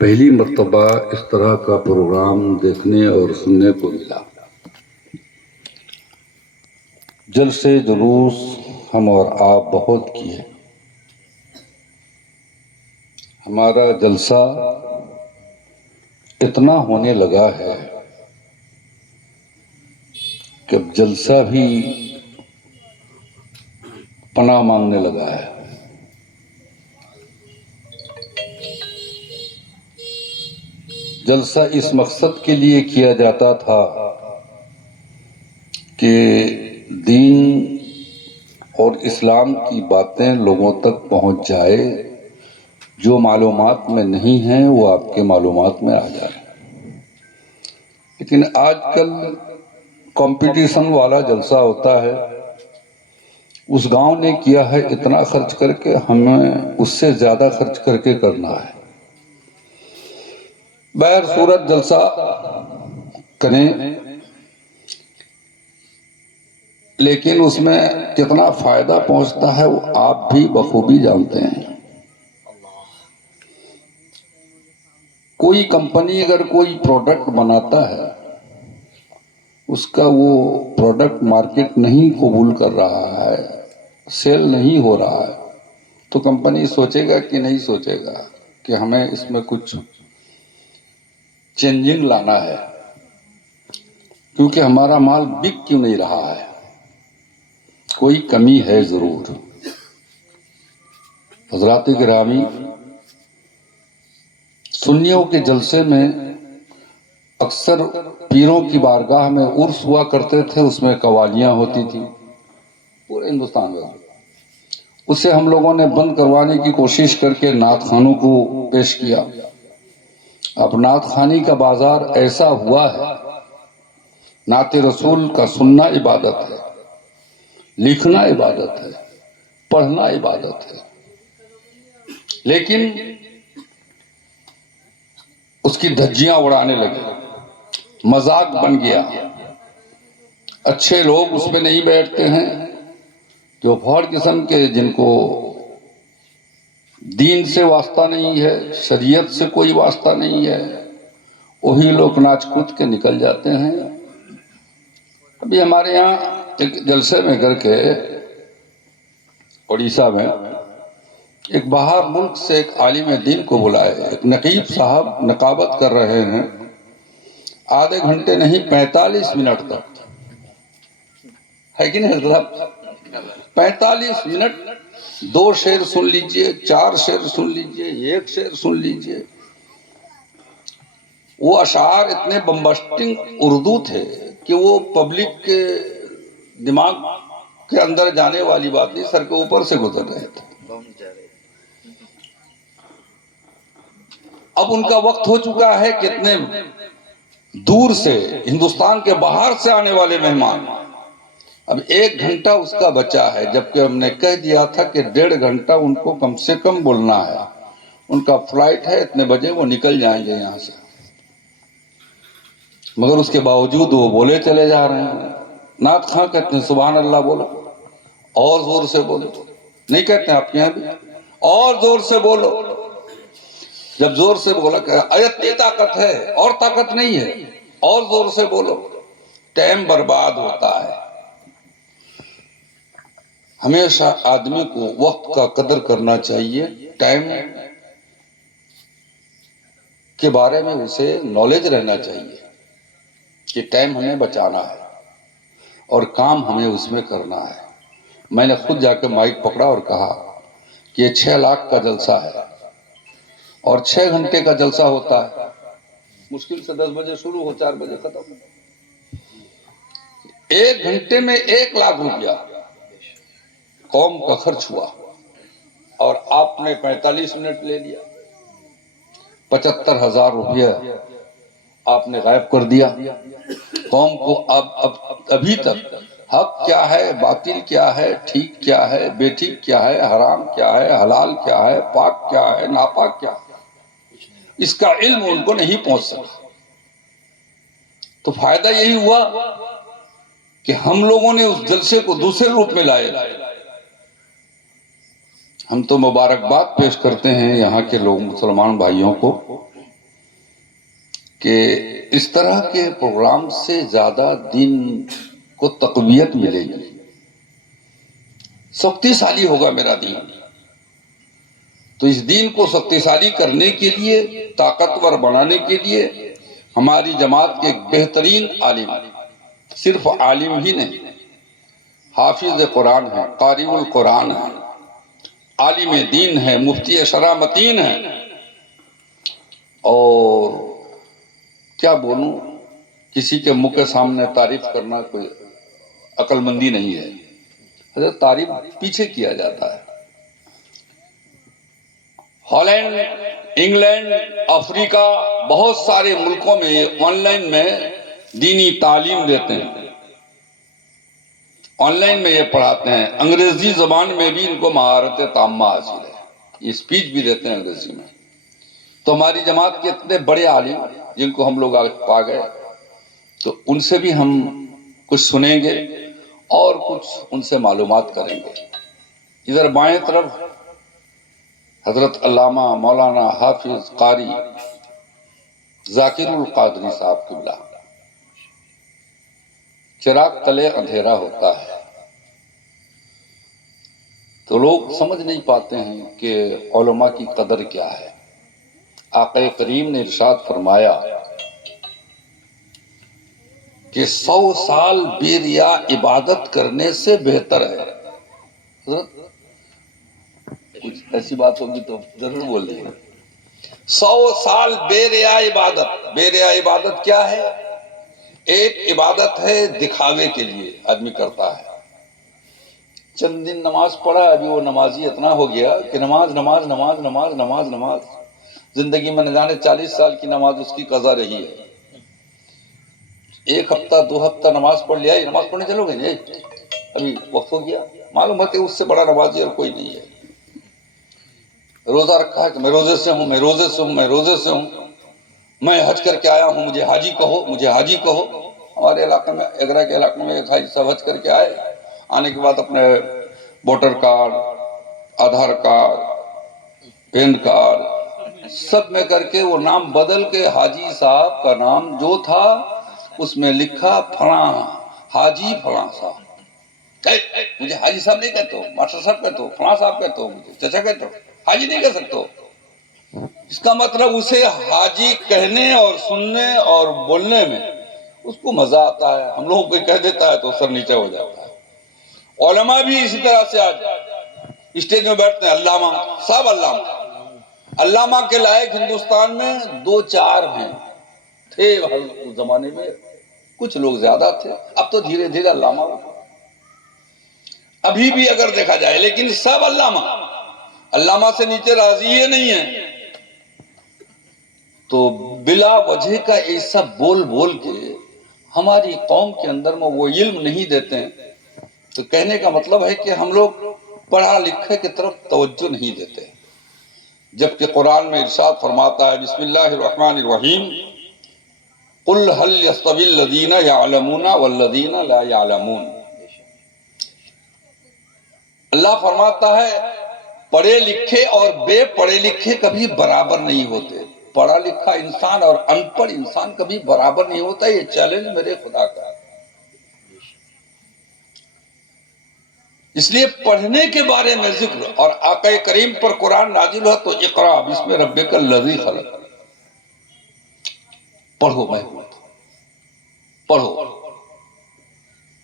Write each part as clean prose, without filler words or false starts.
پہلی مرتبہ اس طرح کا پروگرام دیکھنے اور سننے کو ملا۔ جلسے جلوس ہم اور آپ بہت کیے۔ ہمارا جلسہ اتنا ہونے لگا ہے کہ اب جلسہ بھی پناہ مانگنے لگا ہے۔ جلسہ اس مقصد کے لیے کیا جاتا تھا کہ دین اور اسلام کی باتیں لوگوں تک پہنچ جائے، جو معلومات میں نہیں ہیں وہ آپ کے معلومات میں آ جائے۔ لیکن آج کل کمپٹیشن والا جلسہ ہوتا ہے، اس گاؤں نے کیا ہے اتنا خرچ کر کے، ہمیں اس سے زیادہ خرچ کر کے کرنا ہے۔ بہر صورت جلسہ کریں، لیکن اس میں کتنا فائدہ پہنچتا ہے وہ آپ بھی بخوبی جانتے ہیں۔ کوئی کمپنی اگر کوئی پروڈکٹ بناتا ہے، اس کا وہ پروڈکٹ مارکیٹ نہیں قبول کر رہا ہے، سیل نہیں ہو رہا ہے، تو کمپنی سوچے گا کہ نہیں سوچے گا کہ ہمیں اس میں کچھ چینجنگ لانا ہے، کیونکہ ہمارا مال بک کیوں نہیں رہا ہے، کوئی کمی ہے ضرور۔ حضرات گرامی، سنیوں کے جلسے میں اکثر پیروں کی بارگاہ میں عرس ہوا کرتے تھے، اس میں قوالیاں ہوتی تھی پورے ہندوستان میں۔ اسے ہم لوگوں نے بند کروانے کی کوشش کر کے نعت خوانوں کو پیش کیا۔ اب نعت خوانی کا بازار ایسا ہوا ہے، نعت رسول کا سننا عبادت ہے، لکھنا عبادت ہے، پڑھنا عبادت ہے، لیکن اس کی دھجیاں اڑانے لگے، مذاق بن گیا۔ اچھے لوگ اس میں نہیں بیٹھتے ہیں، جو بھوڑ قسم کے، جن کو دین سے واسطہ نہیں ہے، شریعت سے کوئی واسطہ نہیں ہے، وہی لوگ ناچ کود کے نکل جاتے ہیں۔ ابھی ہمارے یہاں ایک جلسے میں کر کے اڑیسہ میں ایک باہر ملک سے ایک عالم دین کو بلائے، ایک نقیب صاحب نقابت کر رہے ہیں، آدھے گھنٹے نہیں 45 منٹ تک، ہے کہ نہیں حضرت؟ 45 منٹ 2 شعر سن لیجئے، 4 شعر سن لیجئے، 1 شعر سن لیجئے۔ وہ اشعار اتنے بمبسٹنگ اردو تھے کہ وہ پبلک کے دماغ کے اندر جانے والی بات نہیں، سر کے اوپر سے گزر رہے تھے۔ اب ان کا وقت ہو چکا ہے کہ اتنے دور سے، ہندوستان کے باہر سے آنے والے مہمان، اب 1 گھنٹہ اس کا بچا ہے، جبکہ ہم نے کہہ دیا تھا کہ 1.5 گھنٹہ ان کو کم سے کم بولنا ہے۔ ان کا فلائٹ ہے، اتنے بجے وہ نکل جائیں گے یہاں سے، مگر اس کے باوجود وہ بولے چلے جا رہے ہیں۔ نعت خواں کہتے ہیں سبحان اللہ بولو، اور زور سے بولو، نہیں کہتے ہیں آپ کے یہاں بھی؟ اور زور سے بولو۔ جب زور سے بولا کہ اتنی طاقت ہے، اور طاقت نہیں ہے، اور زور سے بولو، ٹائم برباد ہوتا ہے۔ ہمیشہ آدمی کو وقت کا قدر کرنا چاہیے، ٹائم کے بارے میں اسے نالج رہنا چاہیے کہ ٹائم ہمیں بچانا ہے اور کام ہمیں اس میں کرنا ہے۔ میں نے خود جا کے مائک پکڑا اور کہا کہ یہ 6 لاکھ کا جلسہ ہے اور 6 گھنٹے کا جلسہ ہوتا ہے، مشکل سے 10 بجے شروع ہو، 4 بجے ختم۔ 1 گھنٹے میں 1 لاکھ روپیہ قوم کا خرچ ہوا، اور آپ نے 45 منٹ لے لیا، 75,000 روپیہ آپ نے غائب کر دیا۔ قوم کو ابھی تک حق کیا ہے، باطل کیا ہے، ٹھیک کیا ہے، بے ٹھیک کیا ہے، حرام کیا ہے، حلال کیا ہے، پاک کیا ہے، ناپاک کیا ہے، اس کا علم ان کو نہیں پہنچ سکا۔ تو فائدہ یہی ہوا کہ ہم لوگوں نے اس جلسے کو دوسرے روپ میں لائے۔ ہم تو مبارکباد پیش کرتے ہیں یہاں کے لوگ، مسلمان بھائیوں کو، کہ اس طرح کے پروگرام سے زیادہ دین کو تقویت ملے گی، شکتیشالی ہوگا میرا دین۔ تو اس دین کو شکتیشالی کرنے کے لیے، طاقتور بنانے کے لیے ہماری جماعت کے ایک بہترین عالم، صرف عالم ہی نہیں، حافظ قرآن ہے، قاری القرآن ہے، عالم دین ہے، مفتی شرع متین ہے، اور کیا بولوں، کسی کے منہ کے سامنے تعریف کرنا کوئی عقل مندی نہیں ہے، حضرت تعریف پیچھے کیا جاتا ہے۔ ہالینڈ، انگلینڈ، افریقہ، بہت سارے ملکوں میں آن لائن میں دینی تعلیم دیتے ہیں، آن لائن میں یہ پڑھاتے ہیں، انگریزی زبان میں بھی ان کو مہارت تامہ حاصل ہے، یہ اسپیچ بھی دیتے ہیں انگریزی میں۔ تو ہماری جماعت کے اتنے بڑے عالم جن کو ہم لوگ پا گئے، تو ان سے بھی ہم کچھ سنیں گے اور کچھ ان سے معلومات کریں گے۔ ادھر بائیں طرف حضرت علامہ مولانا حافظ قاری ذاکر القادری صاحب قبلہ، چراغ تلے اندھیرا ہوتا ہے، تو لوگ سمجھ نہیں پاتے ہیں کہ علماء کی قدر کیا ہے۔ آقا کریم نے ارشاد فرمایا کہ 100 سال بے ریا عبادت کرنے سے بہتر ہے۔ حضرت کچھ ایسی بات ہوگی تو ضرور بول دیجیے۔ 100 سال بے ریا عبادت، بے ریا عبادت کیا ہے؟ ایک عبادت ہے دکھاوے کے لیے آدمی کرتا ہے، چند دن نماز پڑھا، ابھی وہ نمازی اتنا ہو گیا کہ نماز نماز نماز نماز نماز نماز، زندگی میں نہ جانے 40 سال کی نماز اس کی قضا رہی ہے۔ ایک ہفتہ 2 ہفتہ نماز پڑھ لیا، نماز پڑھنے چلو گے نہیں، ابھی وقت ہو گیا، معلوم ہے کہ اس سے بڑا نمازی اور کوئی نہیں ہے۔ روزہ رکھا ہے کہ میں روزے سے ہوں، میں روزے سے ہوں، میں روزے سے ہوں، میں حج کر کے آیا ہوں، مجھے حاجی کہو، مجھے حاجی کہو۔ ہمارے علاقے میں، اگرہ کے علاقے میں ایک حاجی صاحب حج کر کے آئے، آنے کے بعد اپنے voter card, Aadhaar card, PAN card سب میں کر کے وہ نام بدل کے حاجی صاحب کا نام جو تھا اس میں لکھا فلاں حاجی فلاں صاحب۔ مجھے حاجی صاحب نہیں کہتے ہو، ماسٹر صاحب کہتے ہو، فلاں صاحب کہتے ہو، مجھے چچا کہتے ہو، حاجی نہیں کہہ سکتے ہو۔ اس کا مطلب اسے حاجی کہنے اور سننے اور بولنے میں اس کو مزہ آتا ہے، ہم لوگوں کو کہہ دیتا ہے تو سر نیچے ہو جاتا ہے۔ علماء بھی اسی طرح سے آج اسٹیج میں بیٹھتے ہیں، علامہ صاحب، علامہ، علامہ کے لائق ہندوستان میں 2-4 ہیں، تھے اس زمانے میں کچھ لوگ زیادہ تھے، اب تو دھیرے دھیرے علامہ ہو، ابھی بھی اگر دیکھا جائے، لیکن سب علامہ، علامہ سے نیچے راضی ہی نہیں ہے۔ تو بلا وجہ کا ایسا بول بول کے ہماری قوم کے اندر میں وہ علم نہیں دیتے ہیں، تو کہنے کا مطلب ہے کہ ہم لوگ پڑھا لکھے کی طرف توجہ نہیں دیتے، جبکہ قرآن میں ارشاد فرماتا ہے، بسم اللہ الرحمن الرحیم، قل هل يستوي الذين يعلمون والذين لا يعلمون۔ اللہ فرماتا ہے پڑھے لکھے اور بے پڑھے لکھے کبھی برابر نہیں ہوتے، پڑھا لکھا انسان اور ان پڑھ انسان کبھی برابر نہیں ہوتا، یہ چیلنج میرے خدا کا ہے۔ اس لیے پڑھنے کے بارے میں ذکر، اور آقا کریم پر قرآن نازل ہوا تو اقرا بسم ربک الذی خلق، پڑھو محبوب، پڑھو۔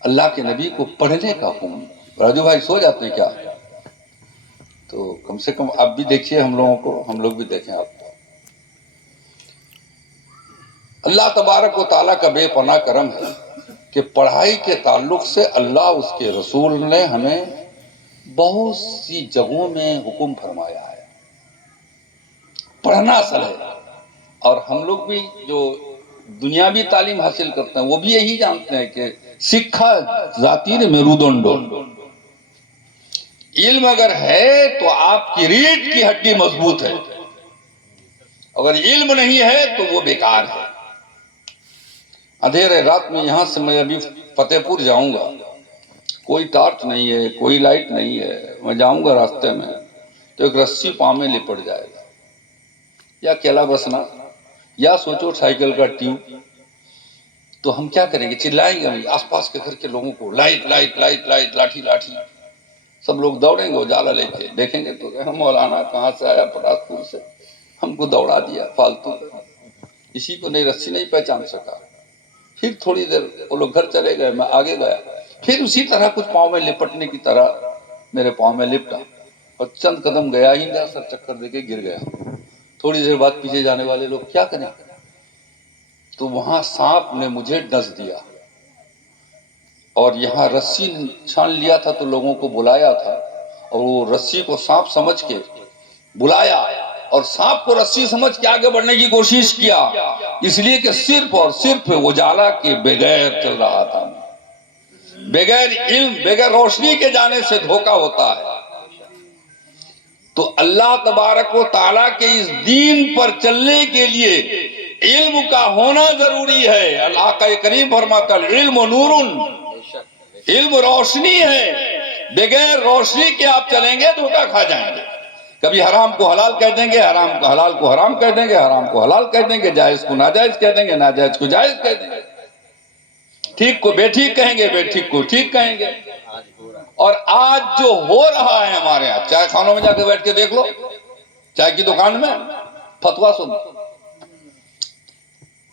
اللہ کے نبی کو پڑھنے کا حکم۔ راجو بھائی سو جاتے ہیں کیا؟ تو کم سے کم آپ بھی دیکھیے ہم لوگوں کو، ہم لوگ بھی دیکھیں آپ کو۔ اللہ تبارک و تعالیٰ کا بے پناہ کرم ہے کہ پڑھائی کے تعلق سے اللہ اس کے رسول نے ہمیں بہت سی جگہوں میں حکم فرمایا ہے، پڑھنا اصل ہے۔ اور ہم لوگ بھی جو دنیاوی تعلیم حاصل کرتے ہیں وہ بھی یہی جانتے ہیں کہ سکھا ذاتیر میرودنڈو، علم اگر ہے تو آپ کی ریڑھ کی ہڈی مضبوط ہے، اگر علم نہیں ہے تو وہ بیکار ہے۔ اندھیرے رات میں یہاں سے میں ابھی فتح پور جاؤں گا، کوئی ٹارچ نہیں ہے، کوئی لائٹ نہیں ہے، میں جاؤں گا راستے میں تو ایک رسی پاؤں میں لپٹ جائے گا، یا اکیلا بسنا یا سوچو سائیکل کا ٹیوب، تو ہم کیا کریں گے؟ چلائیں گے ہم آس پاس کے گھر کے لوگوں کو، لائٹ لائٹ لائٹ لائٹ، لاٹھی لاٹھی، سب لوگ دوڑیں گے اجالا لے کے، دیکھیں گے تو ہم مولانا کہاں سے آیا پٹاس پور سے، ہم کو دوڑا دیا فالتو، اسی کو نہیں رسی نہیں پہچان سکا۔ پھر تھوڑی دیر وہ لوگ گھر چلے گئے، میں آگے گیا، پھر اسی طرح کچھ پاؤں میں لپٹنے کی طرح میرے پاؤں میں لپٹا، اور چند قدم گیا ہی نہیں، سر چکر دے کے گر گیا۔ تھوڑی دیر بعد پیچھے جانے والے لوگ کیا کریں، تو وہاں سانپ نے مجھے ڈس دیا، اور یہاں رسی چھان لیا تھا تو لوگوں کو بلایا تھا، اور وہ رسی کو سانپ سمجھ کے بلایا، اور سانپ کو رسی سمجھ کے آگے بڑھنے کی کوشش کیا، اس لیے کہ صرف اور صرف اجالا کے بغیر چل رہا تھا، بغیر علم بغیر روشنی کے جانے سے دھوکا ہوتا ہے۔ تو اللہ تبارک و تعالیٰ کے اس دین پر چلنے کے لیے علم کا ہونا ضروری ہے۔ اللہ کا کریم فرماتا ہے علم نور، علم روشنی ہے، بغیر روشنی کے آپ چلیں گے دھوکا کھا جائیں گے، کبھی حرام کو حلال کہہ دیں گے، حرام کو حلال کو حرام کہہ دیں گے، حرام کو حلال کہہ دیں گے، جائز کو ناجائز کہہ دیں گے، ناجائز کو جائز کہہ دیں گے، ٹھیک کو بے ٹھیک کہیں گے، بے ٹھیک کو ٹھیک کہیں گے۔ اور آج جو ہو رہا ہے ہمارے ہاں، چائے خانوں میں جا کے بیٹھ کے دیکھ لو، چائے کی دکان میں فتویٰ سن،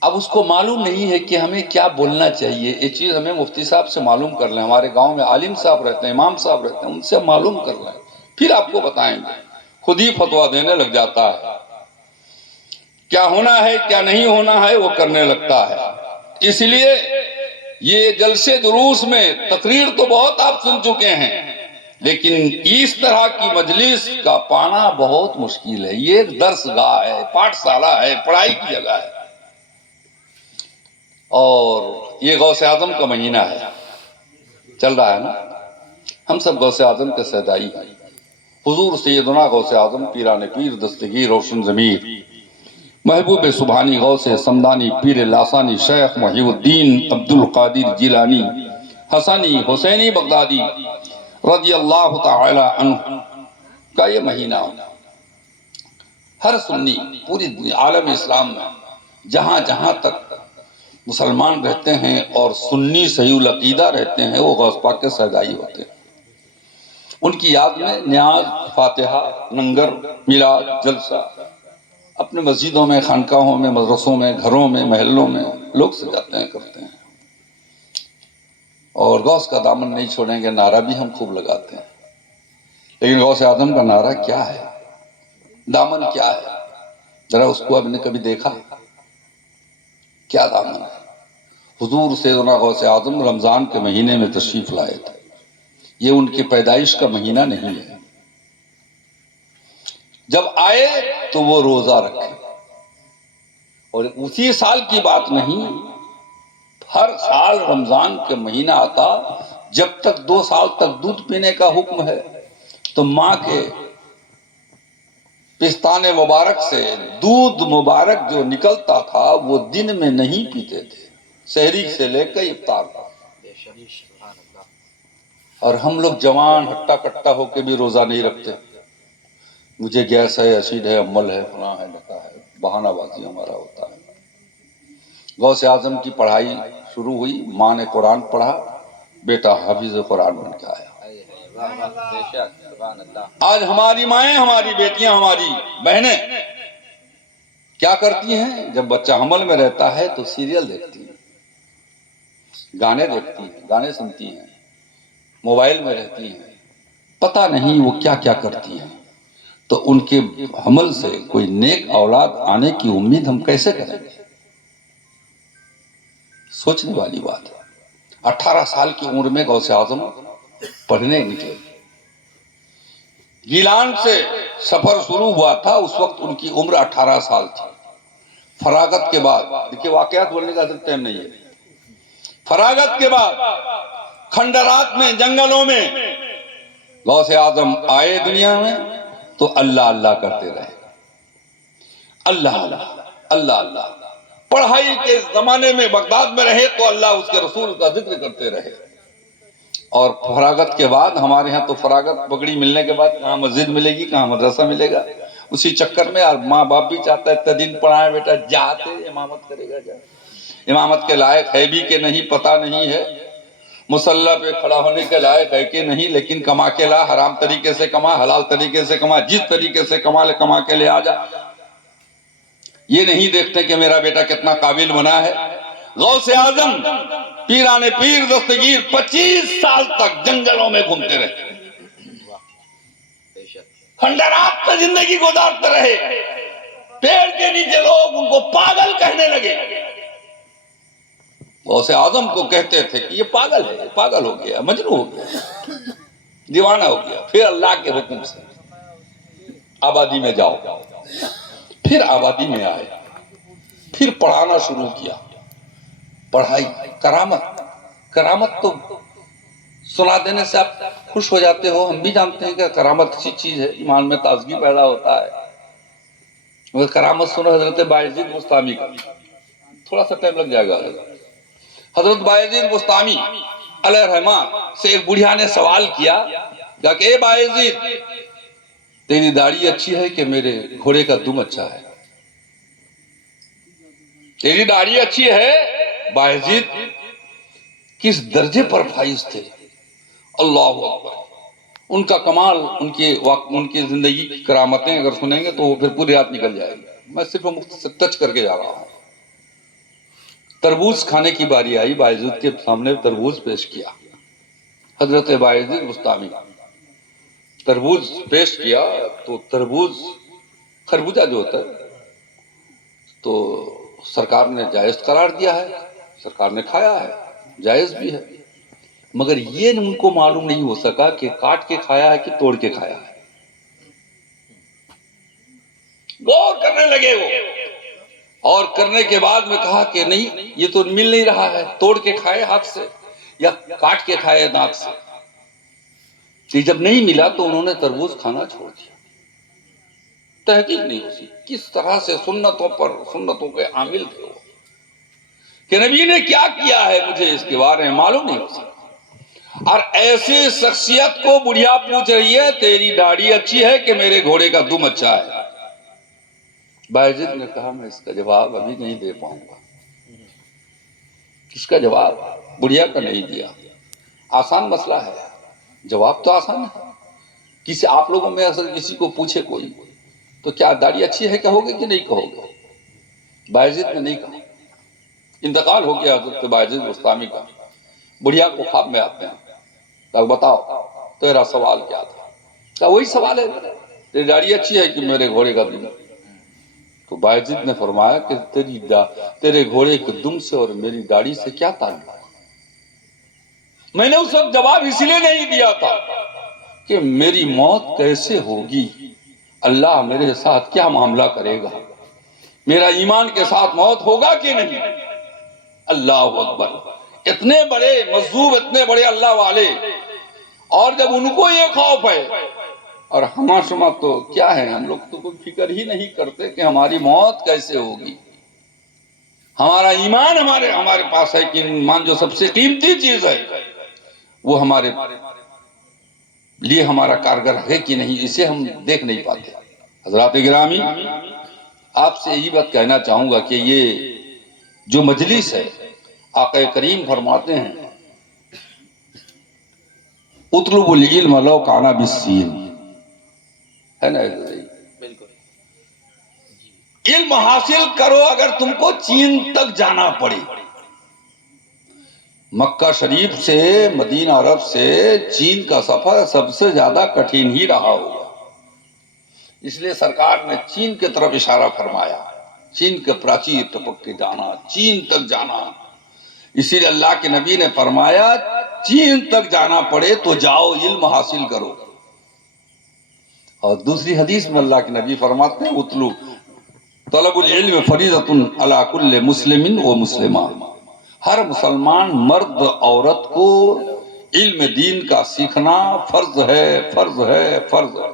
اب اس کو معلوم نہیں ہے کہ ہمیں کیا بولنا چاہیے، یہ چیز ہمیں مفتی صاحب سے معلوم کر لیں، ہمارے گاؤں میں عالم صاحب رہتے ہیں، امام صاحب رہتے ہیں، ان سے معلوم کر لیں، پھر آپ کو بتائیں گے۔ خود ہی فتویٰ دینے لگ جاتا ہے، کیا ہونا ہے کیا نہیں ہونا ہے وہ کرنے لگتا ہے۔ اس لیے یہ جلسے دروس میں تقریر تو بہت آپ سن چکے ہیں، لیکن اس طرح کی مجلس کا پانا بہت مشکل ہے۔ یہ ایک درس گاہ ہے، پاٹھ شالہ ہے، پڑھائی کی جگہ ہے، اور یہ غوث اعظم کا مہینہ ہے، چل رہا ہے نا، ہم سب غوث اعظم کے صدائی ہیں۔ حضور سیدنا غوث اعظم پیران پیر دستگیر روشن ضمیر محبوب سبحانی غوث سمدانی پیر لاسانی شیخ محی الدین عبد القادر جیلانی حسنی حسینی بغدادی رضی اللہ تعالی عنہ کا یہ مہینہ ہونا، ہر سنی پوری دنیا عالم اسلام میں جہاں جہاں تک مسلمان رہتے ہیں اور سنی صحیح العقیدہ رہتے ہیں، وہ غوث پاک کے صدائی ہوتے ہیں۔ ان کی یاد میں نیاز، فاتحہ، لنگر، میلاد، جلسہ اپنے مسجدوں میں، خانقاہوں میں، مدرسوں میں، گھروں میں، محلوں میں لوگ سجاتے ہیں، کرتے ہیں، اور غوث کا دامن نہیں چھوڑیں گے نعرہ بھی ہم خوب لگاتے ہیں۔ لیکن غوث اعظم کا نعرہ کیا ہے، دامن کیا ہے، ذرا اس کو اب نے کبھی دیکھا؟ کیا دامن ہے؟ حضور سیدنا غوث اعظم رمضان کے مہینے میں تشریف لائے تھے، یہ ان کی پیدائش کا مہینہ نہیں ہے۔ جب آئے تو وہ روزہ رکھے، اور اسی سال کی بات نہیں، ہر سال رمضان کے مہینہ آتا، جب تک 2 سال تک دودھ پینے کا حکم ہے تو ماں کے پستان مبارک سے دودھ مبارک جو نکلتا تھا وہ دن میں نہیں پیتے تھے، سحری سے لے کے افطار تک۔ اور ہم لوگ جوان ہٹا کٹا ہو کے بھی روزہ نہیں رکھتے، مجھے گیس ہے، ایسیڈ ہے، امل ہے، فلاں ہے، ڈھکا ہے، بہانہ بازی ہمارا ہوتا ہے۔ غوث اعظم کی پڑھائی شروع ہوئی، ماں نے قرآن پڑھا، بیٹا حافظ قرآن بن کے آیا۔ آج ہماری مائیں، ہماری بیٹیاں، ہماری بہنیں کیا کرتی ہیں؟ جب بچہ حمل میں رہتا ہے تو سیریل دیکھتی ہیں، گانے دیکھتی ہیں، گانے سنتی ہیں، موبائل میں رہتی ہیں، پتہ نہیں وہ کیا کیا کرتی ہیں۔ تو ان کے حمل سے کوئی نیک اولاد آنے کی امید ہم کیسے کریں گے؟ سوچنے والی بات ہے۔ 18 سال کی عمر میں غوث اعظم پڑھنے نکلے، گیلان سے سفر شروع ہوا تھا، اس وقت ان کی عمر 18 سال تھی۔ فراغت کے بعد، دیکھیں واقعات بولنے کا صرف ٹائم نہیں ہے، فراغت کے بعد کھنڈرات میں، جنگلوں میں غوث اعظم آئے دنیا میں تو اللہ اللہ کرتے رہے، اللہ اللہ اللہ اللہ۔ پڑھائی کے زمانے میں بغداد میں رہے تو اللہ اس کے رسول کا ذکر کرتے رہے، اور فراغت کے بعد ہمارے ہاں تو فراغت پگڑی ملنے کے بعد کہاں مسجد ملے گی، کہاں مدرسہ ملے گا، اسی چکر میں اور ماں باپ بھی چاہتا ہے اتنا دن پڑھائے بیٹا جاتے امامت کرے گا جا امامت کے لائق ہے بھی کہ نہیں پتہ نہیں ہے مصلی پہ کھڑا ہونے کے لائق ہے کہ نہیں لیکن کما کے لا حرام طریقے سے کما حلال طریقے سے کما جس طریقے سے کما کے لے آ جا یہ نہیں دیکھتے کہ میرا بیٹا کتنا قابل بنا ہے غوث اعظم پیران پیر دستگیر 25 سال تک جنگلوں میں گھومتے رہے کھنڈرات پہ زندگی گزارتے رہے پیڑ کے نیچے لوگ ان کو پاگل کہنے لگے غوث اعظم کو کہتے تھے کہ یہ پاگل ہے پاگل ہو گیا مجنون ہو گیا دیوانہ ہو گیا پھر اللہ کے حکم سے آبادی میں جاؤ پھر آبادی میں آئے پھر پڑھانا شروع کیا پڑھائی کرامت تو سنا دینے سے آپ خوش ہو جاتے ہو ہم بھی جانتے ہیں کہ کرامت کسی چیز ہے ایمان میں تازگی پیدا ہوتا ہے مگر کرامت سنو حضرت بایزید بستامی کا تھوڑا سا ٹائم لگ جائے گا حضرت بایزید بستامی علیہ الرحمہ سے ایک بڑھیا نے سوال کیا کہ اے بایزید تیری داڑھی اچھی ہے کہ میرے گھوڑے کا دم اچھا ہے تیری داڑھی اچھی ہے بایزید کس درجے پر فائز تھے اللہ اکبر ان کا کمال ان کی زندگی کی کرامتیں اگر سنیں گے تو وہ پھر پوری رات نکل جائے گی میں صرف مختصر ٹچ کر کے جا رہا ہوں تربوز کھانے کی باری آئی بایزید کے سامنے تربوز پیش کیا حضرت بایزید بستامی تربوز پیش کیا تو تربوز خربوزہ جو ہوتا ہے تو سرکار نے جائز قرار دیا ہے سرکار نے کھایا ہے جائز بھی ہے مگر یہ ان کو معلوم نہیں ہو سکا کہ کاٹ کے کھایا ہے کہ توڑ کے کھایا ہے غور کرنے لگے وہ اور کرنے کے بعد میں کہا کہ نہیں یہ تو مل نہیں رہا ہے توڑ کے کھائے ہاتھ سے یا کاٹ کے کھائے دانت سے کہ جب نہیں ملا تو انہوں نے تربوز کھانا چھوڑ دیا تحقیق نہیں ہوئی کس طرح سے سنتوں کے عامل تھے وہ کہ نبی نے کیا کیا ہے مجھے اس کے بارے میں معلوم نہیں ہو سکتا اور ایسی شخصیت کو بڑھیا پوچھ رہی ہے تیری داڑھی اچھی ہے کہ میرے گھوڑے کا دم اچھا ہے بایزید نے کہا میں اس کا جواب ابھی نہیں دے پاؤں گا اس کا جواب بڑھیا کا نہیں دیا آسان مسئلہ ہے جواب تو آسان ہے کسی آپ لوگوں میں اگر کسی کو پوچھے کوئی تو کیا داڑھی اچھی ہے کہو گے کہ نہیں کہو گے بایزید نے نہیں کہا انتقال ہو گیا حضرت بایزید بستامی کا بڑھیا کو خواب میں آتے ہیں بتاؤ تیرا سوال کیا تھا کیا وہی سوال ہے تیری داڑھی اچھی ہے کہ میرے گھوڑے کا دم تو بایزید نے فرمایا کہ تیرے گھوڑے کے دم سے اور میری داڑھی سے کیا تعلق میں نے اس وقت جواب اسی لیے نہیں دیا تھا کہ میری موت کیسے ہوگی اللہ میرے ساتھ کیا معاملہ کرے گا میرا ایمان کے ساتھ موت ہوگا کہ نہیں اللہ اکبر اتنے بڑے مظلوم اتنے بڑے اللہ والے اور جب ان کو یہ خوف ہے اور ہمارا شما تو کیا ہے ہم لوگ تو کوئی فکر ہی نہیں کرتے کہ ہماری موت کیسے ہوگی ہمارا ایمان ہمارے پاس ہے کہ ایمان جو سب سے قیمتی چیز ہے وہ ہمارے لیے ہمارا کارگر ہے کہ نہیں اسے ہم دیکھ نہیں پاتے حضرات گرامی آپ سے یہی بات کہنا چاہوں گا کہ یہ جو مجلس ہے آقا کریم فرماتے ہیں اطلب العلم لو کان بالسین ہے نا علم حاصل کرو اگر تم کو چین تک جانا پڑے مکہ شریف سے مدینہ عرب سے چین کا سفر سب سے زیادہ کٹھن ہی رہا ہوگا اس لیے سرکار نے چین کے طرف اشارہ فرمایا چین کے پراچیر ٹپک کے جانا چین تک جانا اسی لیے اللہ کے نبی نے فرمایا چین تک جانا پڑے تو جاؤ علم حاصل کرو اور دوسری حدیث میں اللہ کے نبی فرماتے ہیں اطلو طلب العلم فریضۃ علی کل مسلم و مسلمہ ہر مسلمان مرد عورت کو علم دین کا سیکھنا فرض ہے فرض ہے فرض ہے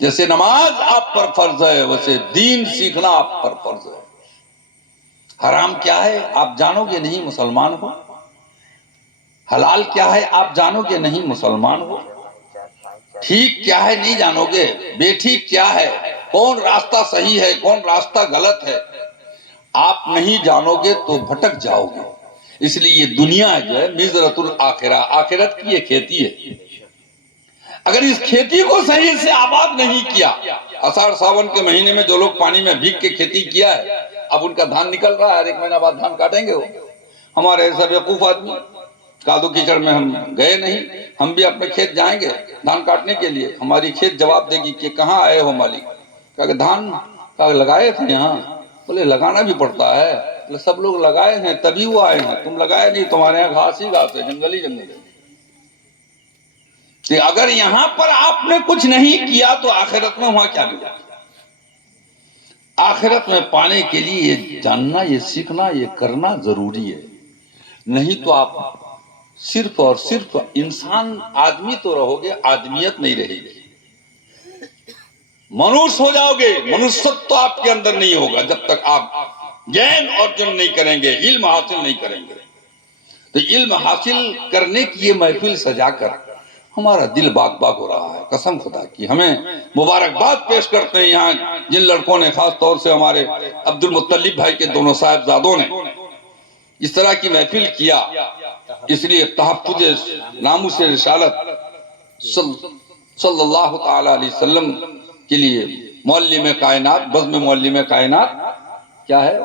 جیسے نماز آپ پر فرض ہے ویسے دین سیکھنا آپ پر فرض ہے حرام کیا ہے آپ جانو گے نہیں مسلمان ہو حلال کیا ہے آپ جانو گے نہیں مسلمان ہو ٹھیک کیا ہے نہیں جانو گے، بے ٹھیک کیا ہے، کون راستہ صحیح ہے کون راستہ غلط ہے، آپ نہیں جانو گے تو بھٹک جاؤ گے۔ اس لیے یہ دنیا جو ہے مزرۃ الآخرہ، آخرت کی یہ کھیتی ہے۔ اگر اس کھیتی کو صحیح سے آباد نہیں کیا، آষاڑ ساون کے مہینے میں جو لوگ پانی میں بھیگ کے کھیتی کیا ہے، اب ان کا دھان نکل رہا ہے، 1 مہینہ بعد دھان کاٹیں گے وہ۔ ہمارے ایسا بیوقوف آدمی، کادو کیچڑ میں ہم گئے نہیں، ہم بھی اپنے کھیت جائیں گے دھان کاٹنے کے لیے، ہماری کھیت جواب دے گی کہ کہاں آئے ہو مالک؟ کہا کہ دھان لگائے تھے یہاں۔ بولے لگانا بھی پڑتا ہے؟ بولے سب لوگ لگائے ہیں تبھی وہ آئے ہیں، تم لگائے نہیں، تمہارے یہاں گھاس ہی گھاس ہے، جنگل ہی جنگل ہے۔ کہ اگر یہاں پر آپ نے کچھ نہیں کیا تو آخرت میں وہاں کیا ملے؟ آخرت میں پانے کے لیے یہ جاننا، یہ سیکھنا، یہ کرنا ضروری ہے، نہیں تو آپ صرف اور صرف انسان آدمی تو رہو گے، آدمیت نہیں رہے گی، منوس ہو جاؤ گے، منوست تو آپ کے اندر نہیں ہوگا جب تک آپ گیان ارجن نہیں کریں گے، علم حاصل نہیں کریں گے۔ تو علم حاصل کرنے کی یہ محفل سجا کر ہمارا دل باغ باغ ہو رہا ہے، قسم خدا کی۔ ہمیں مبارکباد پیش کرتے ہیں یہاں جن لڑکوں نے، خاص طور سے ہمارے عبد المطلب بھائی کے دونوں صاحبزادوں نے اس طرح کی محفل کیا، اس لیے تحفظ ناموس رسالت صلی اللہ تعالی علیہ وسلم کے لیے معلم کائنات، بزم معلم کائنات کیا ہے؟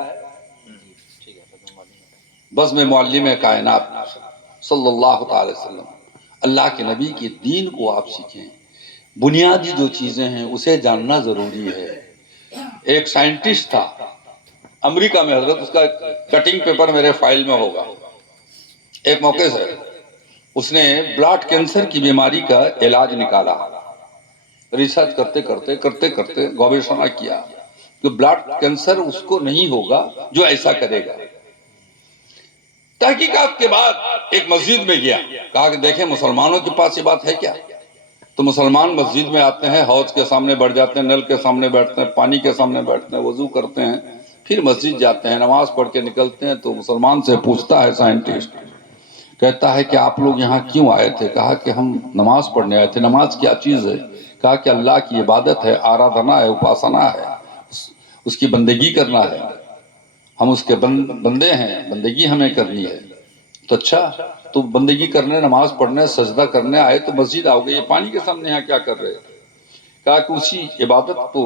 بزم معلم کائنات صلی اللہ تعالی وسلم، اللہ کے نبی کے دین کو آپ سیکھیں، بنیادی جو چیزیں ہیں اسے جاننا ضروری ہے۔ ایک سائنٹسٹ تھا امریکہ میں، حضرت اس کا کٹنگ پیپر میرے فائل میں ہوگا، ایک موقع سے اس نے بلڈ کینسر کی بیماری کا علاج نکالا، ریسرچ کرتے کرتے گویشنا کیا کہ بلڈ کینسر اس کو نہیں ہوگا جو ایسا کرے گا۔ تحقیقات کے بعد ایک مسجد میں گیا، کہا کہ دیکھیں مسلمانوں کے پاس یہ بات ہے کیا؟ تو مسلمان مسجد میں آتے ہیں، حوض کے سامنے بیٹھ جاتے ہیں، نل کے سامنے بیٹھتے ہیں، پانی کے سامنے بیٹھتے ہیں، وضو کرتے ہیں، پھر مسجد جاتے ہیں، نماز پڑھ کے نکلتے ہیں۔ تو مسلمان سے پوچھتا ہے سائنٹسٹ، کہتا ہے کہ آپ لوگ یہاں کیوں آئے تھے؟ کہا کہ ہم نماز پڑھنے آئے تھے۔ نماز کیا چیز ہے؟ کہا کہ اللہ کی عبادت ہے، آرادھنا ہے، اپاسنا ہے، اس کی بندگی کرنا ہے، ہم اس کے بندے ہیں، بندگی ہمیں کرنی ہے۔ تو اچھا، تو بندگی کرنے، نماز پڑھنے، سجدہ کرنے آئے تو مسجد آؤ گے، یہ پانی کے سامنے یہاں کیا کر رہے؟ کہا کہ اسی عبادت کو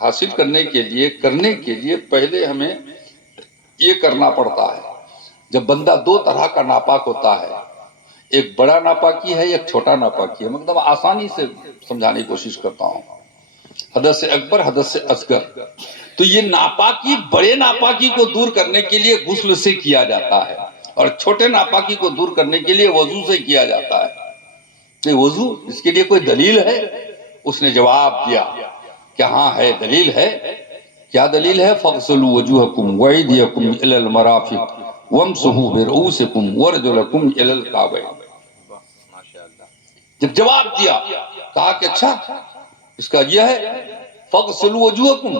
حاصل کرنے کے لیے پہلے ہمیں یہ کرنا پڑتا ہے۔ جب بندہ دو طرح کا ناپاک ہوتا ہے، ایک بڑا ناپاکی ہے، ایک چھوٹا ناپاکی ہے، مطلب آسانی سے سمجھانے کی کوشش کرتا ہوں، حدث اکبر، حدث اصغر۔ تو یہ ناپاکی، بڑے ناپاکی کو دور کرنے کے لیے غسل سے کیا جاتا ہے، اور چھوٹے ناپاکی کو دور کرنے کے لیے وضو سے کیا جاتا ہے۔ کہ وضو، اس کے لیے کوئی دلیل ہے؟ اس نے جواب دیا کہ ہاں ہے، دلیل ہے۔ کیا دلیل ہے؟ فَاغْسِلُوا وُجُوهَكُمْ وَأَيْدِيَكُمْ إِلَى الْمَرَافِقِ وَامْسَحُوا بِرُؤُوسِكُمْ وَأَرْجُلَكُمْ إِلَى الْكَعْبَيْنِ۔ جب جواب دیا، کہا کہ اچھا اس کا یہ ہے، فَاغْسِلُوا وُجُوهَكُمْ،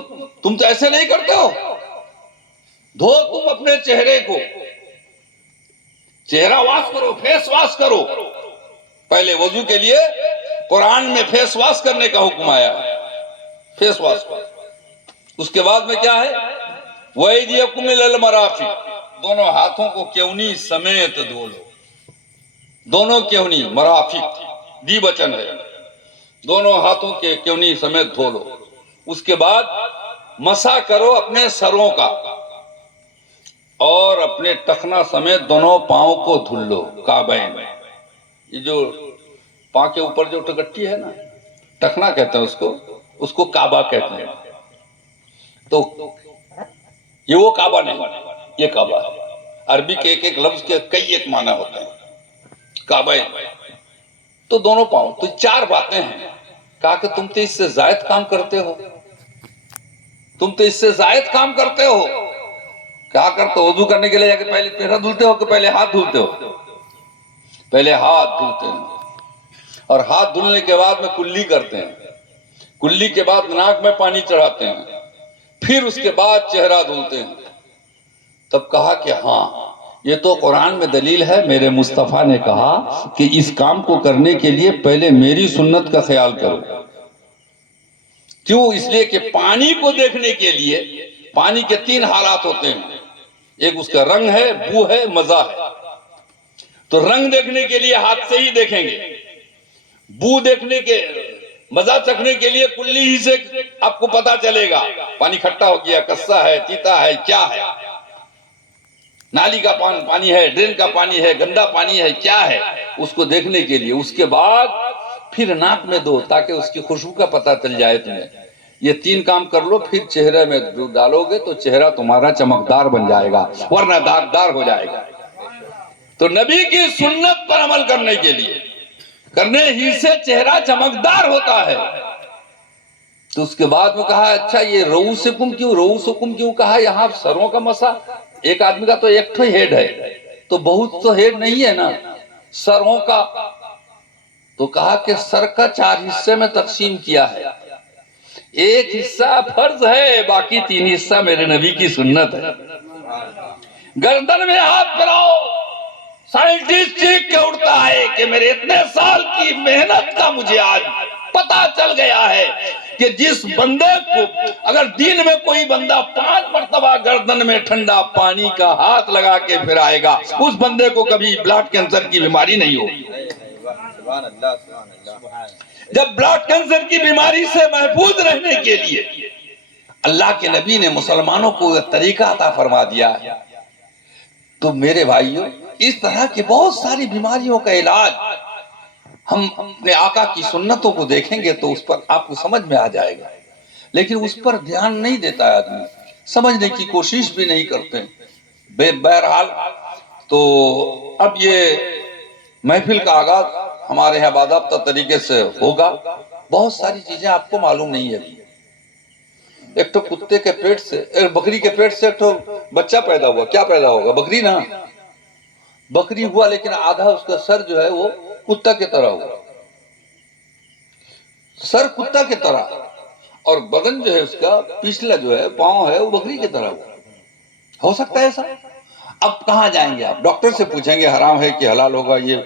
تم تو ایسے نہیں کرتے ہو، دھو تم اپنے چہرے کو، چہرہ واش کرو، فیس واش کرو۔ پہلے وضو کے لیے قرآن میں فیس واش کرنے کا حکم آیا ہے، فیس واش کرو۔ اس کے بعد میں کیا ہے؟ وَأَيْدِيَكُمْ إِلَى الْمَرَافِقِ، دونوں ہاتھوں کو کیونی سمیت دھو لو، دونوں کیونی، مرافق دی بچن ہے، دونوں ہاتھوں کے کیونی سمیت دھو لو۔ اس کے بعد مسح کرو اپنے سروں کا، اور اپنے ٹخنا سمیت دونوں پاؤں کو دھل لو، کعبین۔ یہ جو پاؤں کے اوپر جو ٹکٹی ہے نا، ٹخنا کہتے ہیں اس کو کعبہ کہتے ہیں۔ تو یہ وہ کعبہ نہیں، یہ کعبہ ہے۔ عربی کے ایک ایک لفظ کے کئی ایک معنی ہوتے ہیں، کعبین۔ تو دونوں پاؤں، تو 4 باتیں ہیں۔ کہا کہ تم تو اس سے زائد کام کرتے ہو، تم تو اس سے زائد کام کرتے ہو۔ کیا کرتے ہو؟ وضو کرنے کے لیے جا کے پہلے چہرہ دھلتے ہو کہ پہلے ہاتھ دھلتے ہو؟ پہلے ہاتھ دھلتے ہیں، اور ہاتھ دھلنے کے بعد میں کلی کرتے ہیں، کلی کے بعد ناک میں پانی چڑھاتے ہیں، پھر اس کے بعد چہرہ دھلتے ہیں۔ تب کہا کہ ہاں یہ تو قرآن میں دلیل ہے، میرے مصطفیٰ نے کہا کہ اس کام کو کرنے کے لیے پہلے میری سنت کا خیال کرو۔ کیوں؟ اس لیے کہ پانی کو دیکھنے کے لیے پانی کے 3 حالات ہوتے ہیں، ایک اس کا رنگ ہے، بو ہے، مزہ ہے۔ تو رنگ دیکھنے کے لیے ہاتھ سے ہی دیکھیں گے، بو دیکھنے کے مزہ چکھنے کے لیے کلی ہی سے آپ کو پتا چلے گا پانی کھٹا ہو گیا، کسا ہے، تیتا ہے، کیا ہے، نالی کا پانی ہے، ڈرین کا پانی ہے، گندا پانی ہے، کیا ہے، اس کو دیکھنے کے لیے۔ اس کے بعد پھر ناک میں دو تاکہ اس کی خوشبو کا پتہ چل جائے تمہیں۔ یہ 3 کام کر لو، پھر چہرے میں ڈالو گے تو چہرہ تمہارا چمکدار بن جائے گا، ورنہ داغدار ہو جائے گا۔ تو نبی کی سنت پر عمل کرنے کے لیے کرنے ہی سے چہرہ چمکدار ہوتا ہے۔ تو اس کے بعد وہ کہا اچھا یہ رؤوسکم کیوں کہا؟ یہاں سروں کا مسا، ایک آدمی کا تو ایک تو ہیڈ ہے، تو بہت تو ہیڈ نہیں ہے نا سروں کا، تو کہا کہ سر کا 4 حصے میں تقسیم کیا ہے، ایک حصہ فرض ہے، باقی 3 حصہ میرے نبی کی سنت ہے۔ گردن میں ہاتھ پھیلاؤ، سائنٹسٹ چیخ کے اڑتا ہے کہ میرے اتنے سال کی محنت کا مجھے آج پتا چل گیا ہے کہ جس بندے کو اگر دن میں کوئی بندہ 5 مرتبہ گردن میں ٹھنڈا پانی کا ہاتھ لگا کے پھر آئے گا، اس بندے کو کبھی بلڈ کینسر کی بیماری نہیں ہوگی۔ جب بلڈ کینسر کی بیماری سے محفوظ رہنے کے لیے اللہ کے نبی نے مسلمانوں کو ایک طریقہ عطا فرما دیا ہے، تو میرے بھائیوں اس طرح کی بہت ساری بیماریوں کا علاج ہم اپنے آقا کی سنتوں کو دیکھیں گے تو اس پر آپ کو سمجھ میں آ جائے گا، لیکن اس پر دھیان نہیں دیتا ہے آدمی، سمجھنے کی کوشش بھی نہیں کرتے۔ بہرحال تو اب یہ محفل کا آغاز ہمارے یہاں باضابطہ طریقے سے ہوگا۔ بہت ساری چیزیں آپ کو معلوم نہیں ہے۔ ایک تو کتے کے پیٹ سے، ایک بکری کے پیٹ سے ایک تو بچہ پیدا ہوا، کیا پیدا ہوگا؟ بکری نا، بکری ہوا لیکن آدھا اس کا سر جو ہے وہ کتا کی طرح ہوا، سر کتا کی طرح، اور بدن جو ہے اس کا پچھلا جو ہے پاؤں ہے وہ بکری کی طرح ہوا۔ ہو سکتا ہے ایسا؟ اب کہاں جائیں گے آپ؟ ڈاکٹر سے پوچھیں گے حرام ہے کہ حلال ہوگا، یہ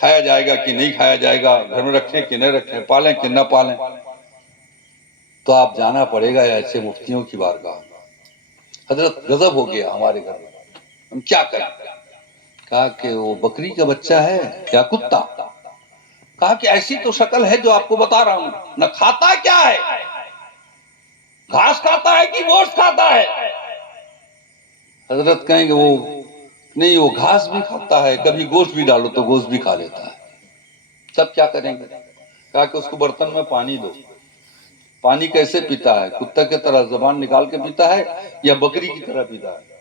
کھایا جائے گا کہ نہیں کھایا جائے گا، گھر میں رکھیں کہ نہیں رکھیں، پالیں کہ نہ پالیں؟ تو آپ جانا پڑے گا ایسے مفتیوں کی بارگاہ۔ حضرت غضب ہو گیا ہمارے گھر میں، ہم کیا کریں؟ کہا کہ وہ بکری کا بچہ ہے یا کتا؟ کہا کہ ایسی تو شکل ہے جو آپ کو بتا رہا ہوں، نہ کھاتا کیا ہے، گھاس کھاتا ہے کہ گوشت کھاتا ہے؟ حضرت کہیں گے وہ نہیں، وہ گھاس بھی کھاتا ہے، کبھی گوشت بھی ڈالو تو گوشت بھی کھا لیتا ہے۔ تب کیا کریں گے؟ کہا کہ اس کو برتن میں پانی دو۔ پانی کیسے پیتا ہے؟ کتا کی طرح زبان نکال کے پیتا ہے یا بکری کی طرح پیتا ہے؟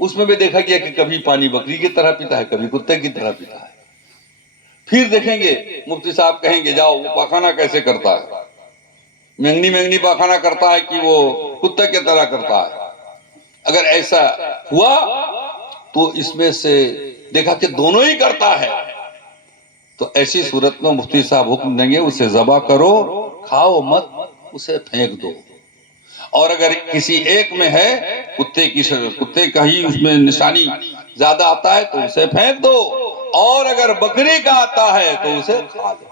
اس میں بھی دیکھا گیا کہ کبھی پانی بکری کی طرح پیتا ہے، کبھی کتے کی طرح پیتا ہے۔ پھر دیکھیں گے مفتی صاحب کہیں گے جاؤ وہ پاخانہ کیسے کرتا ہے، مینگنی پاخانہ کرتا ہے کہ وہ کتے کی طرح کرتا ہے؟ اگر ایسا ہوا تو اس میں سے دیکھا کہ دونوں ہی کرتا ہے، تو ایسی صورت میں مفتی صاحب حکم دیں گے اسے ذبح کرو، کھاؤ مت، اسے پھینک دو۔ اور اگر کسی ایک میں ہے کتے کا ہی اس میں نشانی زیادہ آتا ہے تو اسے پھینک دو، اور اگر بکری کا آتا ہے تو اسے کھا دو۔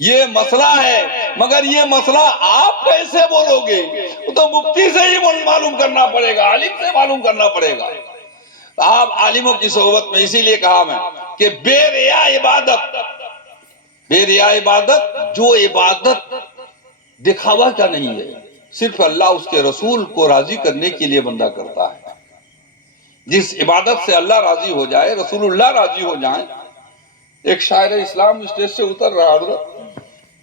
یہ مسئلہ ہے، مگر یہ مسئلہ آپ کیسے بولو گے؟ وہ تو مفتی سے ہی معلوم کرنا پڑے گا، عالم سے معلوم کرنا پڑے گا۔ آپ عالموں کی صحبت میں اسی لیے کہا میں کہ بے ریا عبادت جو عبادت دکھاوا کا نہیں ہے، صرف اللہ اس کے رسول کو راضی کرنے کے لیے بندہ کرتا ہے۔ جس عبادت سے اللہ راضی ہو جائے، رسول اللہ راضی ہو جائیں۔ ایک شاعر اسلام اسٹیج سے اتر رہا حضرت،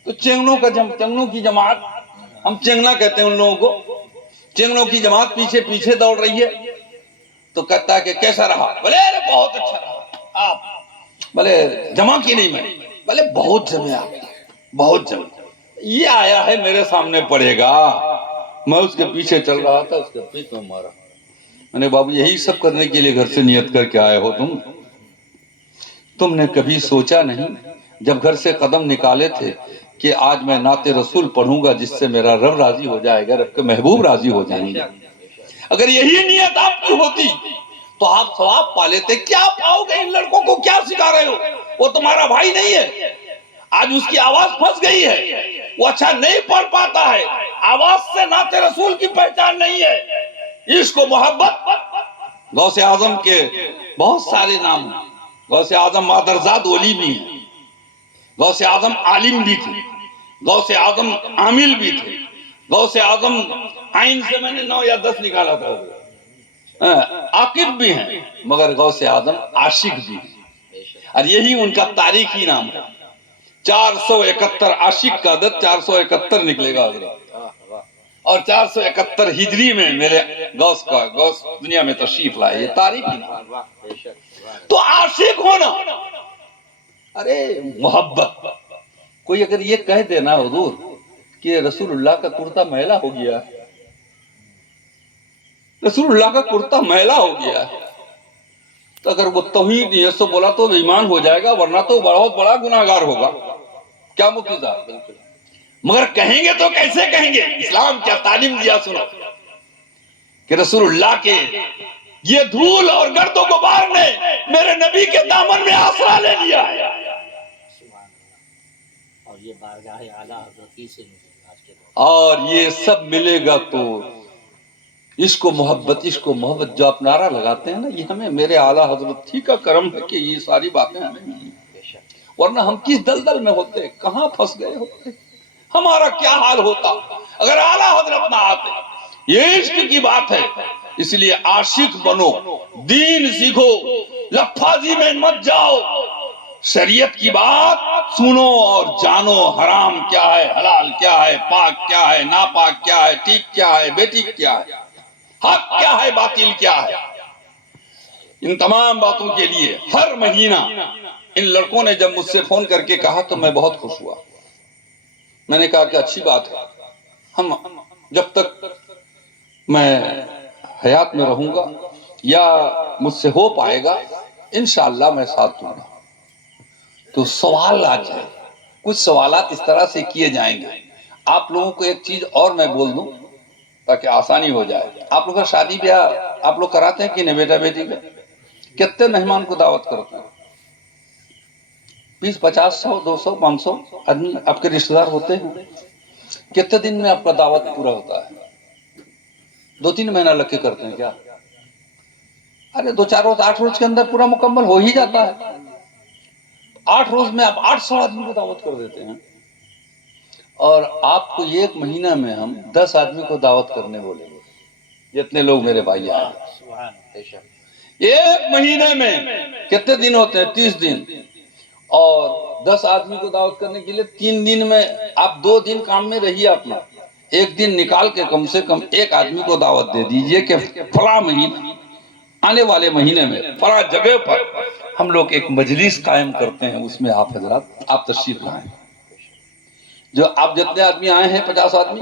تو چنگنوں کی جماعت، ہم چنگنا کہتے ہیں ان لوگوں کو، چنگنوں کی جماعت پیچھے پیچھے دوڑ رہی ہے، تو کہتا ہے کہ کیسا رہا؟ بلے بہت اچھا رہا۔ آپ بلے جمع کی نہیں، میں بلے بہت جمع، آپ بہت جمع۔ یہ آیا ہے میرے سامنے پڑھے گا، میں اس کے پیچھے چل رہا تھا، اس کے پیٹ میں مارا۔ میں نے بابو یہی سب کرنے کے لیے گھر سے نیت کر کے آئے ہو تم نے کبھی سوچا نہیں جب گھر سے قدم نکالے تھے کہ آج میں نعت رسول پڑھوں گا جس سے میرا رب راضی ہو جائے گا، رب کے محبوب راضی ہو جائیں گے؟ اگر یہی نیت آپ کی ہوتی تو آپ ثواب پا لیتے. کیا پاؤ گے؟ ان لڑکوں کو کیا سکھا رہے ہو؟ وہ تمہارا بھائی نہیں ہے. آج اس کی آواز پھنس گئی ہے, وہ اچھا نہیں پڑھ پاتا ہے, آواز سے نعت رسول کی پہچان نہیں ہے. عشق و محبت. غوث اعظم کے بہت سارے نام ہیں. غوث اعظم مادرزاد ولی بھی ہیں, غوث اعظم عالم بھی تھے, غوث اعظم عامل بھی تھے, غوث اعظم آئین سے میں نے 9 یا 10 نکالا تھا, عاقب بھی ہیں, مگر غوث اعظم عاشق بھی ہیں. اور یہی ان کا تاریخی نام ہے. 471 عاشق کا عدد 471 نکلے گا حضرت, اور 471 ہجری میں میرے غوث دنیا میں تشریف لائے. یہ تاریخی نام. تو عاشق ہونا, ارے محبت. کوئی اگر یہ کہہ دے نا حضور کہ رسول اللہ کا کرتا میلا ہو گیا, رسول اللہ کا کرتا میلا ہو گیا, تو اگر وہ توحید یہ سو بولا تو ایمان ہو جائے گا, ورنہ تو بہت بڑا گناہگار ہوگا. کیا مفتی صاحب؟ مگر کہیں گے تو کیسے کہیں گے؟ اسلام کیا تعلیم دیا سنو, کہ رسول اللہ کے یہ دھول اور گرد و غبار نے میرے نبی کے دامن میں آسرا لے لیا ہے. اور یہ بارگاہ اعلیٰ حضرت سے اور یہ سب ملے گا تو عشق و محبت جو آپ نعرہ لگاتے ہیں نا, یہ ہمیں میرے اعلیٰ حضرت ہی کا کرم ہے کہ یہ ساری باتیں ہمیں ملی. ورنہ ہم کس دلدل میں ہوتے, کہاں پھنس گئے ہوتے, ہمارا کیا حال ہوتا اگر اعلیٰ حضرت نہ آتے. یہ عشق کی بات ہے, اس لیے عاشق بنو, دین سیکھو, لفاظی میں مت جاؤ, شریعت کی بات سنو اور جانو. حرام کیا ہے, حلال کیا ہے, پاک کیا ہے, ناپاک کیا ہے, ٹھیک کیا ہے, بے ٹھیک کیا ہے, حق کیا ہے, باطل کیا ہے. ان تمام باتوں کے لیے ہر مہینہ ان لڑکوں نے جب مجھ سے فون کر کے کہا تو میں بہت خوش ہوا. میں نے کہا کہ اچھی بات ہے, ہم جب تک میں حیات میں رہوں گا یا مجھ سے ہو پائے گا انشاءاللہ میں ساتھ دوں گا. تو سوال آ جائے, کچھ سوالات اس طرح سے کیے جائیں گے. آپ لوگوں کو ایک چیز اور میں بول دوں تاکہ آسانی ہو جائے. آپ لوگ کا شادی بیاہ آپ لوگ کراتے ہیں کہ نہیں بیٹا بیٹی کا؟ کتنے مہمان کو دعوت کرتے ہیں؟ 20 50 100 200 500 آدمی آپ کے رشتہ دار ہوتے ہیں. کتنے دن میں آپ کا دعوت پورا ہوتا ہے؟ 2-3 مہینہ لگ کے کرتے ہیں کیا؟ ارے 2-4 روز 8 روز کے اندر پورا مکمل ہو ہی جاتا ہے. 8 روز میں آپ 800 آدمی کو دعوت کر دیتے ہیں. اور آپ کو 1 مہینہ میں ہم 10 آدمی کو دعوت کرنے بولیں گے, جتنے لوگ میرے بھائی آئے. 1 مہینے میں کتنے دن ہوتے ہیں؟ 30 دن. اور 10 آدمی کو دعوت کرنے کے لیے 3 دن میں آپ 2 دن کام میں رہیے اپنا. 1 دن نکال کے کم سے کم 1 آدمی کو دعوت دے دیجئے کہ فلاں مہینہ, آنے والے مہینے میں فلاں جگہ پر ہم لوگ ایک مجلس قائم کرتے ہیں, اس میں آپ حضرات آپ تشریف لائیں. جو آپ جتنے آدمی آئے ہیں 50 آدمی,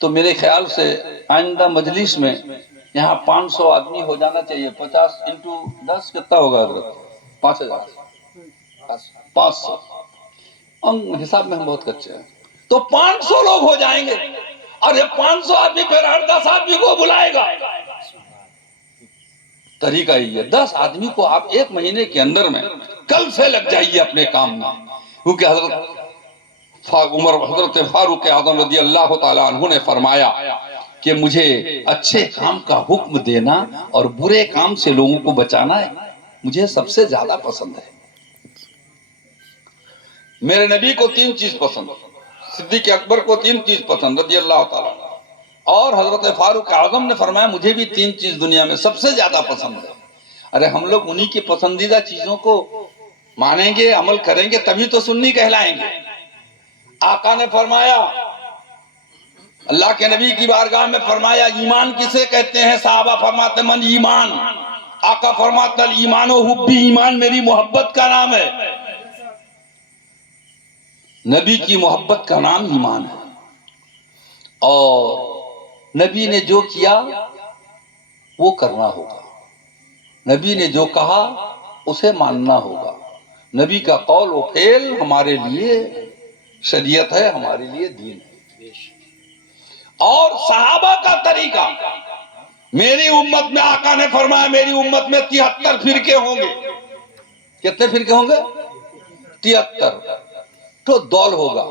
تو میرے خیال سے آئندہ مجلس میں یہاں 500 آدمی ہو جانا چاہیے. 50 انٹو 10 کتنا ہوگا حضرت؟ 5000. 500. ہم حساب میں ہم بہت کچے ہیں. تو 500 لوگ ہو جائیں گے, اور یہ 500 آدمی پھر ہر 10 آدمی کو بلائے گا. طریقہ ہی ہے. 10 آدمی کو آپ 1 مہینے کے اندر میں کل سے لگ جائیے اپنے کام میں. کیونکہ حضرت فاروق اعظم رضی اللہ تعالیٰ عنہ نے فرمایا کہ مجھے اچھے کام کا حکم دینا اور برے کام سے لوگوں کو بچانا ہے مجھے سب سے زیادہ پسند ہے. میرے نبی کو 3 چیز پسند, صدیق اکبر کو 3 چیز پسند رضی اللہ تعالیٰ, اور حضرت فاروق اعظم نے فرمایا مجھے بھی 3 چیز دنیا میں سب سے زیادہ پسند ہے. ارے ہم لوگ انہی کی پسندیدہ چیزوں کو مانیں گے, عمل کریں گے, تبھی تو سنی کہلائیں گے. آقا نے فرمایا, اللہ کے نبی کی بارگاہ میں فرمایا ایمان کسے کہتے ہیں؟ صحابہ فرماتے من ایمان. آقا فرماتا ایمان و حبی, ایمان میری محبت کا نام ہے. نبی کی محبت کا نام ایمان ہے. اور نبی نے جو کیا وہ کرنا ہوگا, نبی نے جو کہا اسے ماننا ہوگا. نبی کا قول و فعل ہمارے لیے شریعت ہے, ہمارے لیے دین ہے. اور صحابہ کا طریقہ میری امت میں آقا نے فرمایا میری امت میں 73 فرقے ہوں گے. کتنے فرقے ہوں گے؟ 73. تو دول ہوگا.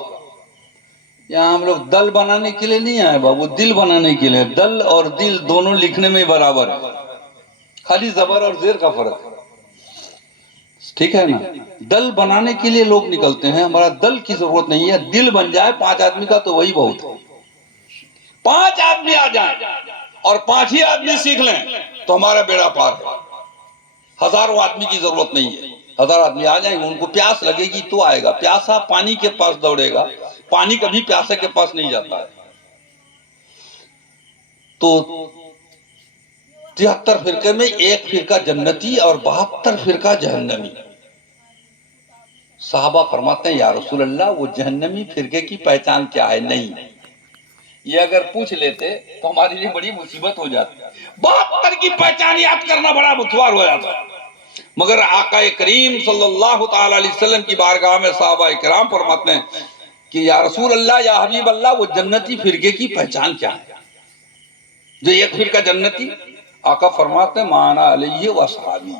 یہاں ہم لوگ دل بنانے کے لیے نہیں آئے بابو، دل بنانے کے لیے. دل اور دل دونوں لکھنے میں برابر ہے، خالی زبر اور زیر کا فرق ہے. ٹھیک ہے نا؟ دل بنانے کے لیے لوگ نکلتے ہیں، ہمارا دل کی ضرورت نہیں ہے. دل بن جائے 5 آدمی کا تو وہی بہت ہے. 5 آدمی آ جائیں اور 5 ہی آدمی سیکھ لیں تو ہمارا بیڑا پار ہے. ہزاروں آدمی کی ضرورت نہیں ہے. 1000 آدمی آ جائیں گے، ان کو پیاس لگے گی تو آئے گا. پیاسا پانی کے پاس دوڑے گا، پانی کبھی پیاسے کے پاس نہیں جاتا ہے. تو 73 فرقے میں ایک فرقہ جنتی اور 72 فرقہ جہنمی. صحابہ فرماتے ہیں یا رسول اللہ وہ جہنمی فرقے کی پہچان کیا ہے؟ نہیں، یہ اگر پوچھ لیتے تو ہمارے لیے بڑی مصیبت ہو جاتی. 72 کی پہچان یاد کرنا بڑا دشوار ہو جاتا. مگر آقا کریم صلی اللہ تعالی علیہ وسلم کی بارگاہ میں صحابہ کرام فرماتے ہیں کہ یا رسول اللہ یا حبیب اللہ وہ جنتی فرقے کی پہچان کیا ہے؟ جو ایک فرقہ جنتی. آقا فرماتے ہیں مانا علیہ و صحابی،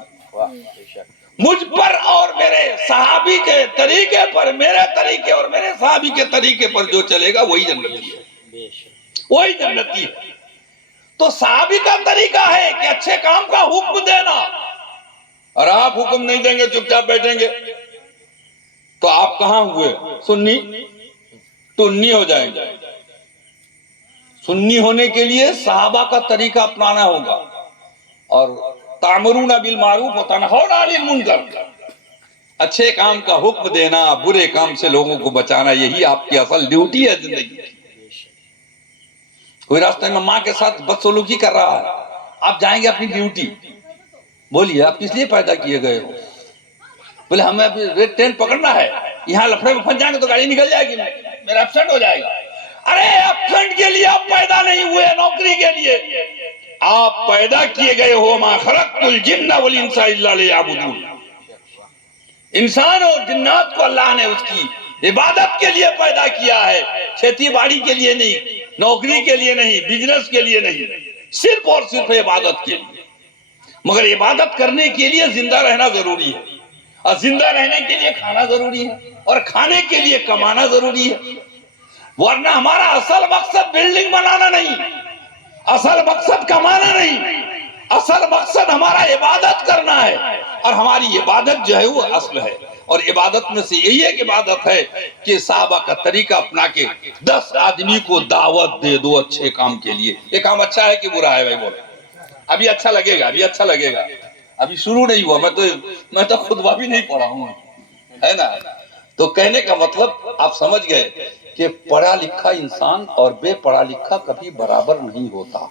مجھ پر اور میرے صحابی کے طریقے پر، میرے طریقے اور میرے صحابی کے طریقے پر جو چلے گا وہی جنتی ہے، وہی جنتی ہے. تو صحابی کا طریقہ ہے کہ اچھے کام کا حکم دینا، اور آپ حکم نہیں دیں گے چپ چاپ بیٹھیں گے تو آپ کہاں ہوئے؟ سنی ٹنی ہو جائیں گے. سنی ہونے کے لیے صحابہ کا طریقہ اپنانا ہوگا، اور تأمرون بالمعروف وتنہون عن المنکر، اچھے کام کا حکم دینا، برے کام سے لوگوں کو بچانا، یہی آپ کی اصل ڈیوٹی ہے زندگی. کوئی راستے میں ماں کے ساتھ بدسلوکی کر رہا ہے، آپ جائیں گے اپنی ڈیوٹی. بولیے آپ کس لیے پیدا کیے گئے ہو؟ بولے ہمیں ابھی ریڈ ٹرین پکڑنا ہے، یہاں لفڑے میں پھنس جائیں گے تو گاڑی نکل جائے گی، میرا ایبسنٹ ہو جائے گا. ارے ایبسنٹ کے لیے آپ پیدا نہیں ہوئے، نوکری کے لیے آپ پیدا کیے گئے ہو. ما خلقت الجن والانس الا لیعبدون. انسان اور جنات کو اللہ نے اس کی عبادت کے لیے پیدا کیا ہے، کھیتی باڑی کے لیے نہیں، نوکری کے لیے نہیں، بزنس کے لیے نہیں، صرف اور صرف عبادت کے لیے. مگر عبادت کرنے کے لیے زندہ رہنا ضروری ہے، اور زندہ رہنے کے لیے کھانا ضروری ہے، اور کھانے کے لیے کمانا ضروری ہے. ورنہ ہمارا اصل مقصد بلڈنگ بنانا نہیں، اصل مقصد کمانا نہیں، اصل مقصد ہمارا عبادت کرنا ہے. اور ہماری عبادت جو ہے وہ اصل ہے. اور عبادت میں سے یہی ایک عبادت ہے کہ صحابہ کا طریقہ اپنا کے 10 آدمی کو دعوت دے دو اچھے کام کے لیے. یہ کام اچھا ہے کہ برا ہے بھائی؟ بولو. ابھی اچھا لگے گا، ابھی اچھا لگے گا، ابھی شروع نہیں ہوا. میں تو خطبہ بھی نہیں پڑھا ہوں، ہے نا؟ تو کہنے کا مطلب آپ سمجھ گئے کہ پڑھا لکھا انسان اور بے پڑھا لکھا کبھی برابر نہیں ہوتا.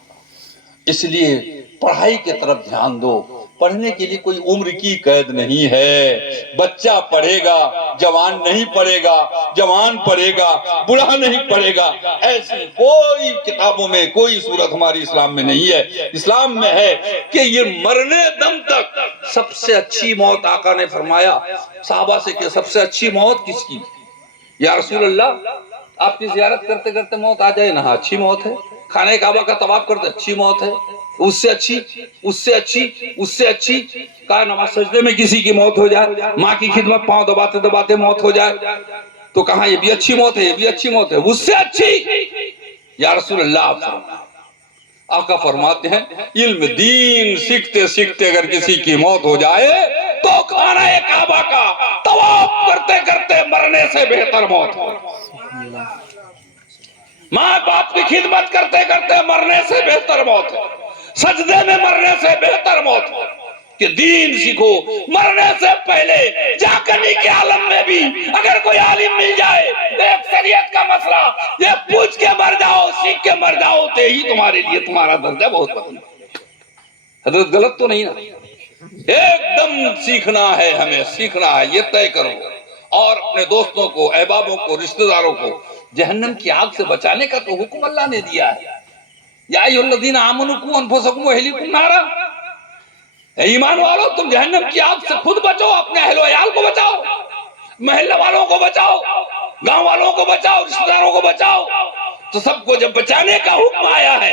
اس لیے پڑھائی کی طرف دھیان دو. پڑھنے کے لیے کوئی عمر کی قید نہیں ہے. بچہ پڑھے گا، جوان نہیں پڑھے گا، جوان پڑھے گا، بوڑھا نہیں پڑھے گا. ایسی کوئی کتابوں میں کوئی صورت ہماری اسلام میں نہیں ہے. اسلام میں ہے کہ یہ مرنے دم تک سب سے اچھی موت آقا نے فرمایا صحابہ سے کہ سب سے اچھی موت کس کی؟ یا رسول اللہ آپ کی زیارت کرتے کرتے موت آ جائے نا، اچھی موت ہے. خانہ کعبہ کا طواف کرتے اچھی موت ہے. اس سے اچھی، اس سے اچھی، اس سے اچھی کہا نماز سجدے میں کسی کی موت ہو جائے، ماں کی خدمت پاؤں دباتے دباتے موت ہو جائے تو کہاں یہ بھی اچھی موت ہے، یہ بھی اچھی موت ہے. اس سے اچھی یا رسول اللہ آپ فرمائیں. آقا فرماتے ہیں علم دین سیکھتے سیکھتے اگر کسی کی موت ہو جائے تو خانہ کعبہ کا طواف کرتے کرتے مرنے سے بہتر موت ہو. ماں باپ کی خدمت کرتے کرتے مرنے سے بہتر موت ہے. سجدے میں مرنے سے بہتر موت ہے. کہ دین سیکھو. مرنے سے پہلے جاگنے کے عالم میں بھی اگر کوئی عالم مل جائے ایک شریعت کا مسئلہ یہ پوچھ کے مر جاؤ، سیکھ کے مر جاؤ تو ہی تمہارے لیے تمہارا درجہ بہت بدل. حضرت غلط تو نہیں نا؟ ایک دم سیکھنا ہے، ہمیں سیکھنا ہے، یہ طے کرو. اور اپنے دوستوں کو، احبابوں کو، رشتہ داروں کو جہنم کی آگ سے بچانے کا تو حکم اللہ نے دیا ہے. یا ایھا الذین آمنوا قوا انفسکم واہلیکم نارا، اے ایمان والو تم جہنم کی آگ سے خود بچو، اپنے اہل و عیال کو بچاؤ، محلہ والوں کو بچاؤ، گاؤں والوں کو بچاؤ، رشتہ داروں کو بچاؤ. تو سب کو جب بچانے کا حکم آیا ہے